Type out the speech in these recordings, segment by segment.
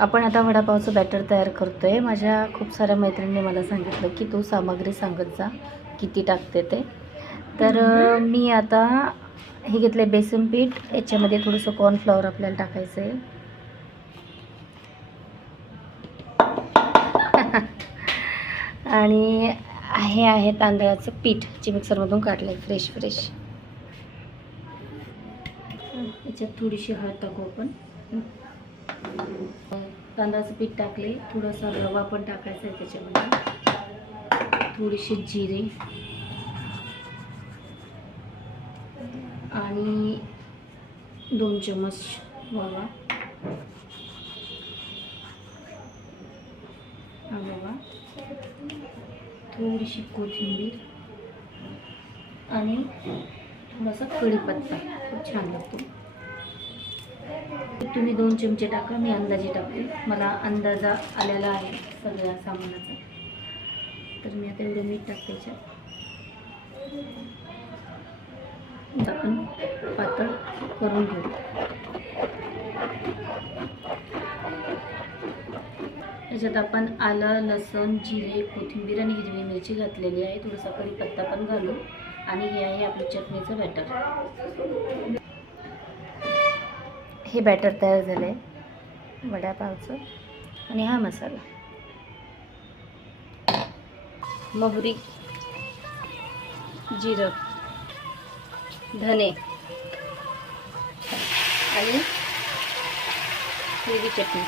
आपण आता वडापावचं बॅटर तयार करतोय। माझ्या खूप साऱ्या मैत्रिणींनी मला सांगितलं की तू सामग्री सांगत जा किती टाकते ते। तर मी आता हे घेतले बेसन पीठ, याच्यामध्ये थोडंसं कॉर्नफ्लॉवर आपल्याला टाकायचं आहे। आणि हे आहे तांदळाचं पीठ जे मिक्सरमधून काढलंय फ्रेश। याच्यात थोडीशी हळद टाकू आपण। तांदळाचं पीठ टाकले, थोडासा रवा पण टाकायचा आहे त्याच्यामध्ये, थोडीशी जिरे आणि 2 चम्मच ओवा, थोडीशी कोथिंबीर आणि थोडासा कढीपत्ता, खूप छान लागतो। तुम्ही 2 चमचे टाका, मी अंदाजे टाकते, मला अंदाजा आलेला आहे सगळ्या सामानाचा। तर मी आता एवढं मीठ टाकते याच्यात। आपण पातळ करून घेऊ। याच्यात आपण आलं, लसूण, जिरे, कोथिंबीर आणि हिरवी मिरची घातलेली आहे, थोडासा कढीपत्ता पण घालू। आणि हे आहे आपलं चटणीचं बॅटर। हे बॅटर तयार झालं आहे वडापावचं। आणि हा मसाला, मोहरी, जिरं, धने आणि हिरवी चटणी।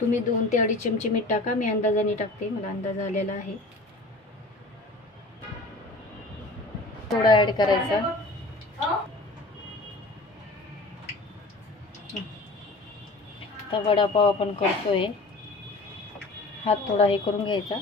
तुम्ही 2 ते 2.5 चमचे मीठ टाका, मी अंदाजाने टाकते, मला अंदाज आलेला आहे। थोडा ॲड करायचा। आता वडापाव आपण करतोय, हात थोडा हे करून घ्यायचा।